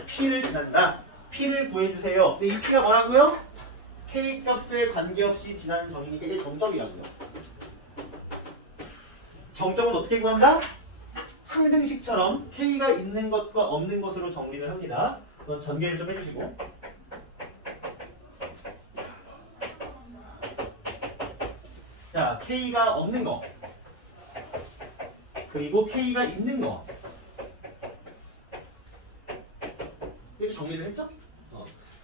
P를 지난다. P를 구해주세요. 근데 이 P가 뭐라고요? K 값에 관계없이 지나는 점이니까 이게 정점이라고요. 정점은 어떻게 구한다? 항등식처럼 K가 있는 것과 없는 것으로 정리를 합니다. 그건 전개를 좀 해주시고. 자, K가 없는 거 그리고 K가 있는 거 이렇게 정리를 했죠?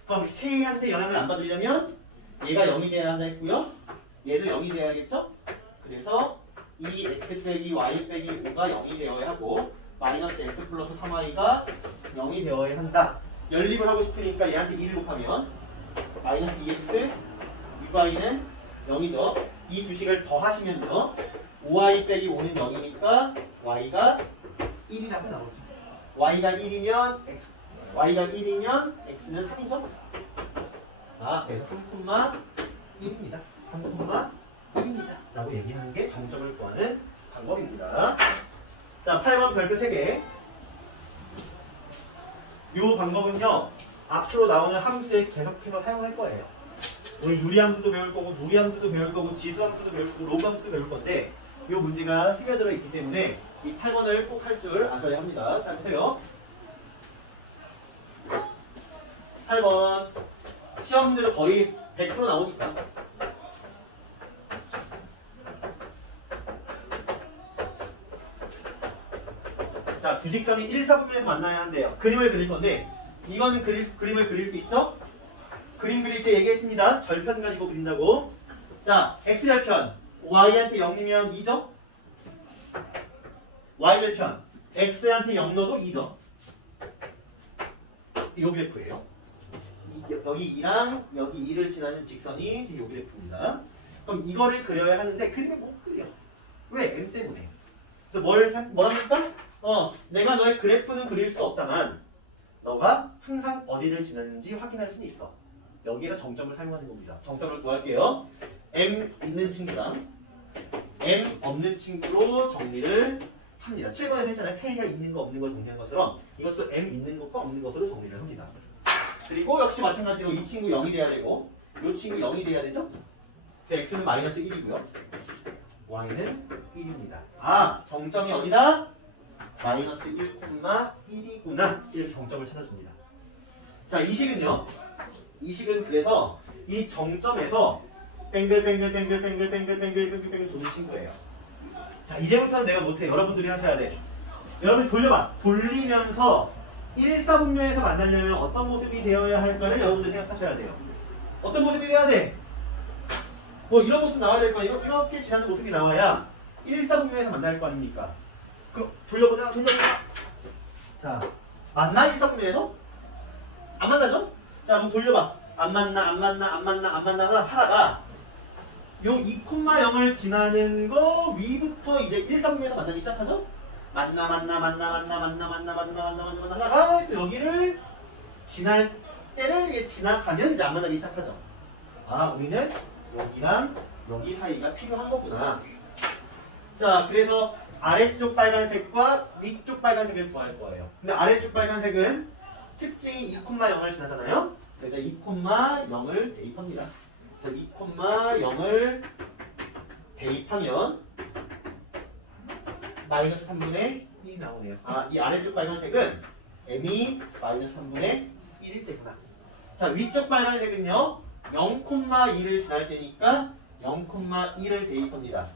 그럼 K한테 영향을 안 받으려면 얘가 0이 돼야 한다 했고요. 얘도 0이 돼야겠죠? 그래서 이 x 빼기 y 빼기 5가 0이 되어야 하고 마이너스 x 플러스 3y가 0이 되어야 한다. 연립을 하고 싶으니까 얘한테 2를 곱하면 마이너스 2x, 6y는 0이죠. 이 두 식을 더하시면요. 5y 빼기 5는 0이니까 y가 1이라고 나오죠. y가 1이면 x는 3이죠. 그래서 3,1입니다. 3,1입니다. 라고 얘기하는 게 정점을 구하는 방법입니다. 자, 8번 별표 3개. 이 방법은요. 앞으로 나오는 함수에 계속해서 사용할 거예요. 우리 유리함수도 배울 거고, 무리함수도 배울 거고, 지수함수도 배울 거고, 로그함수도 배울 건데 이 문제가 스며들어 있기 때문에 이 8번을 꼭 할 줄 아셔야 합니다. 자, 보세요. 8번 시험 문제도 거의 100% 나오니까. 자, 두 직선이 1, 4분면에서 만나야 한대요. 그림을 그릴 건데 이거는 그림을 그릴 수 있죠? 그림 그릴 때 얘기했습니다. 절편 가지고 그린다고. 자, x절편 y한테 0이면 2죠? y절편 x한테 0 넣어도 2죠? 이 그래프예요. 여기 2랑 여기 2를 지나는 직선이 지금 이 그래프입니다. 그럼 이거를 그려야 하는데 그림을 못 그려. 왜? m 때문에. 그래서 뭐랍니까? 내가 너의 그래프는 그릴 수 없다만 너가 항상 어디를 지나는지 확인할 수는 있어. 여기에서 정점을 사용하는 겁니다. 정점을 구할게요. m 있는 친구랑 m 없는 친구로 정리를 합니다. 7번에서 했잖아요. k가 있는 거 없는 거 정리한 것처럼 이것도 m 있는 것과 없는 것으로 정리를 합니다. 그리고 역시 마찬가지로 이 친구 0이 돼야 되고 이 친구 0이 돼야 되죠? x는 마이너스 1이고요. y는 1입니다. 아, 정점이 어디다? 마이너스 1,1이구나. 이렇게 정점을 찾아줍니다. 자, 이 식은요. 이 식은 그래서 이 정점에서 뱅글뱅글 도는 친구예요. 자, 이제부터는 내가 못해. 여러분들이 하셔야 돼. 여러분 돌려봐. 돌리면서 1, 4분면에서 만나려면 어떤 모습이 되어야 할까를 여러분들이 생각하셔야 돼요. 어떤 모습이 돼야 돼? 뭐 이런 모습 나와야 될 거 아니에요? 이렇게 지나는 모습이 나와야 1, 4분면에서 만날 거 아닙니까? 그럼 돌려보자. 자, 만나 1, 4분면에서? 안 만나죠? 자, 그럼 돌려봐. 안 만나 하다가 요 2,0을 지나는 거 위부터 이제 1, 4분면에서 만나기 시작하죠? 만나 하다가 또 여기를 지날 때를 지나가면 이제 안 만나기 시작하죠. 아, 우리는 여기랑 여기 사이가 필요한 거구나. 자, 그래서 아래쪽 빨간색과 위쪽 빨간색을 구할 거예요. 근데 아래쪽 빨간색은 특징이 2,0을 지나잖아요. 그래서 2,0을 대입합니다. 자, 2,0을 대입하면 마이너스 3분의 1이 나오네요. 아, 이 아래쪽 빨간색은 m이 마이너스 3분의 1일 때구나. 자, 위쪽 빨간색은요. 0,2를 지날 때니까 0,1을 대입합니다.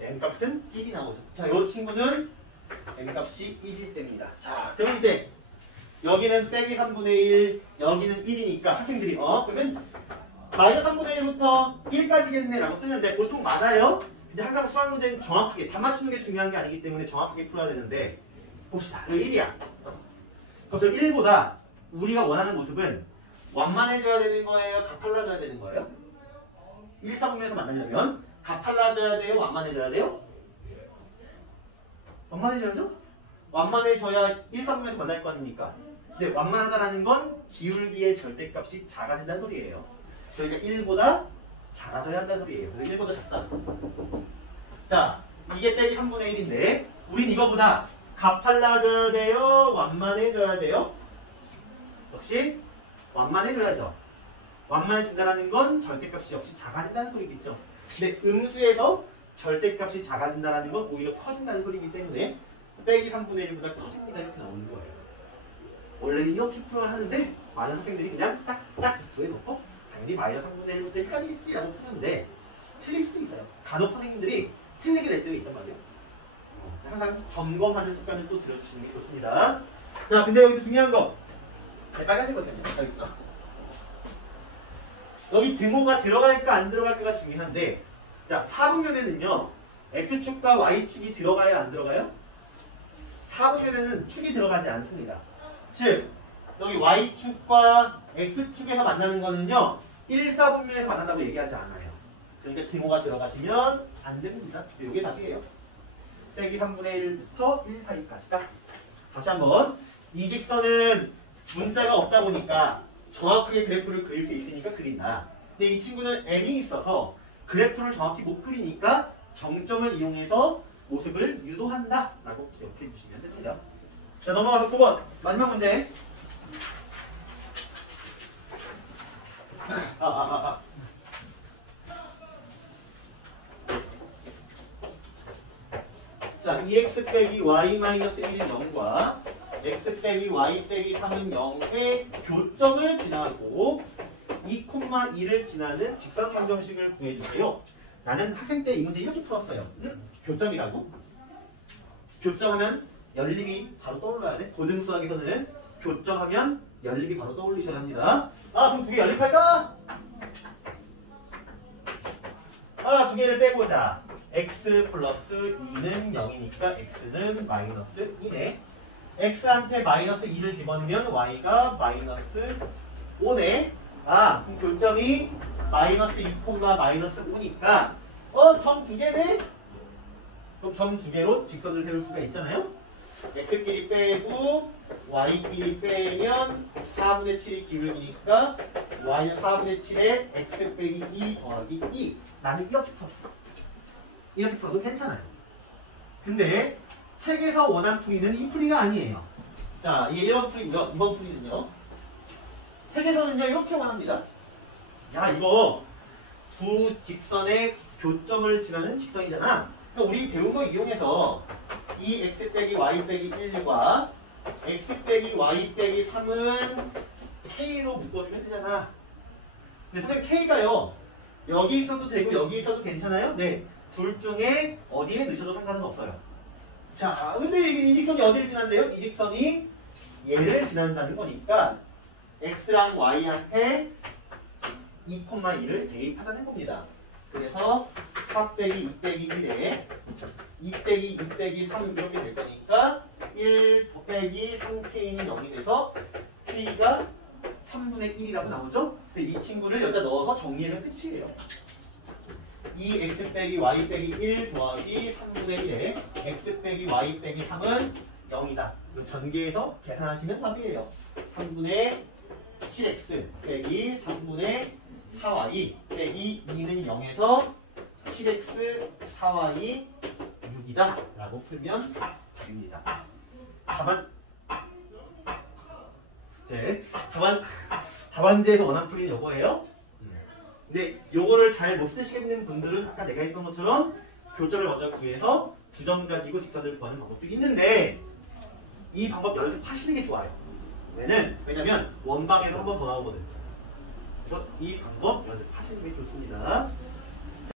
m값은 1이 나오죠. 자, 이 친구는 m값이 1일 때입니다. 자, 그럼 이제 여기는 빼기 3분의 1, 여기는 1이니까 학생들이 그러면 마이너스 3분의 1부터 1까지겠네 라고 쓰는데 보통 맞아요. 근데 항상 수학 문제는 정확하게 다 맞추는 게 중요한 게 아니기 때문에 정확하게 풀어야 되는데 봅시다. 여기 1이야. 그럼 저 1보다 우리가 원하는 모습은 완만해져야 되는 거예요? 가팔라져야 되는 거예요? 1, 4분면에서 만나려면 가팔라져야 돼요? 완만해져야 돼요? 완만해져야죠? 완만해져야 1, 4분면에서 만날 거 아닙니까? 근데 완만하다라는 건 기울기의 절대값이 작아진다는 소리예요. 그러니까 1보다 작아져야 한다는 소리예요. 그래서 1보다 작다. 자, 이게 빼기 3분의 1인데 우린 이거보다 가팔라져야 돼요? 완만해져야 돼요? 역시 완만해져야죠. 완만해진다는 건 절대값이 역시 작아진다는 소리겠죠. 근데 음수에서 절대값이 작아진다는 건 오히려 커진다는 소리이기 때문에 빼기 3분의 1보다 커집니다. 이렇게 나오는 거예요. 원래는 이렇게 풀어야 하는데 많은 학생들이 그냥 딱딱 구해놓고 당연히 마이너스 3분의 1부터 1까지겠지 라고 푸는데 틀릴 수도 있어요. 간혹 선생님들이 틀리게 될 때가 있단 말이에요. 항상 점검하는 습관을 또 들여주시는 게 좋습니다. 자, 근데 여기서 중요한 거 빨간색거든요. 여기 등호가 들어갈까 안 들어갈까가 중요한데 자, 4분면에는요 X축과 Y축이 들어가요 안 들어가요? 4분면에는 축이 들어가지 않습니다. 즉 여기 Y축과 X축에서 만나는 거는요 1, 4분면에서 만난다고 얘기하지 않아요. 그러니까 등호가 들어가시면 안 됩니다. 이게 답이에요. 빼기 3분의 1부터 1 사이까지다. 다시 한번 이 직선은 문자가 없다 보니까 정확하게 그래프를 그릴 수 있으니까 그린다. 근데 이 친구는 m이 있어서 그래프를 정확히 못 그리니까 정점을 이용해서 모습을 유도한다 라고 기억해 주시면 됩니다. 자, 넘어가서 9번 마지막 문제. 자, 2x 빼기 y 마이너스 1은 0과 x 빼기 y 빼기 3은 0의 교점을 지나고 2,2를 지나는 직선 방정식을 구해주세요. 나는 학생 때 이 문제 이렇게 풀었어요. 교점이라고? 교점하면 연립이 바로 떠올라야 돼. 고등수학에서는 교점하면 연립이 바로 떠올리셔야 합니다. 그럼 두 개 연립할까? 두 개를 빼보자. x 플러스 2는 0이니까 x는 마이너스 2네. x한테 마이너스 2를 집어넣으면 y가 마이너스 5네. 그럼 교점이 마이너스 2, 마이너스 5니까 점 두 개네? 그럼 점 두 개로 직선을 세울 수가 있잖아요. x끼리 빼고 y끼리 빼면 4분의 7이 기울기니까 y는 4분의 7에 x 빼기 2 더하기 2. 나는 이렇게 풀었어. 이렇게 풀어도 괜찮아요. 근데 책에서 원한 풀이는 이 풀이가 아니에요. 자, 이게 1번 풀이고요. 2번 풀이는요. 책에서는요 이렇게 원합니다. 야, 이거 두 직선의 교점을 지나는 직선이잖아. 그러니까 우리 배운 거 이용해서 이 x 빼기 y 빼기 1과 x 빼기 y 빼기 3은 k로 묶어주면 되잖아. 근데 선생님 k가요 여기 있어도 되고 여기 있어도 괜찮아요? 네. 둘 중에 어디에 넣으셔도 상관은 없어요. 자, 근데 이 직선이 어디를 지난대요? 이 직선이 얘를 지난다는 거니까 x랑 y한테 2,2를 대입하자는 겁니다. 그래서 4 빼기 2 빼기 1에 2 빼기 2 빼기 3 이렇게 될 거니까 1 빼기 3k는 0이 돼서 k가 3분의 1이라고 나오죠? 이 친구를 여기다 넣어서 정리하면 끝이에요. 2x 빼기 y 빼기 1 더하기 3분의 1에 x 빼기 y 빼기 3은 0이다. 전개해서 계산하시면 답이에요. 3분의 7x 빼기 3분의 4y 빼기 2는 0에서 7x 4y 6이다 라고 풀면 됩니다. 답안지에서 원한 풀이는 요거예요. 근데 요거를 잘 못 쓰시겠는 분들은 아까 내가 했던 것처럼 교점을 먼저 구해서 두 점 가지고 직선을 구하는 방법도 있는데 이 방법 연습하시는 게 좋아요. 왜냐면 원방에서 한 번 더 나오거든. 그래서 이 방법 연습하시는 게 좋습니다.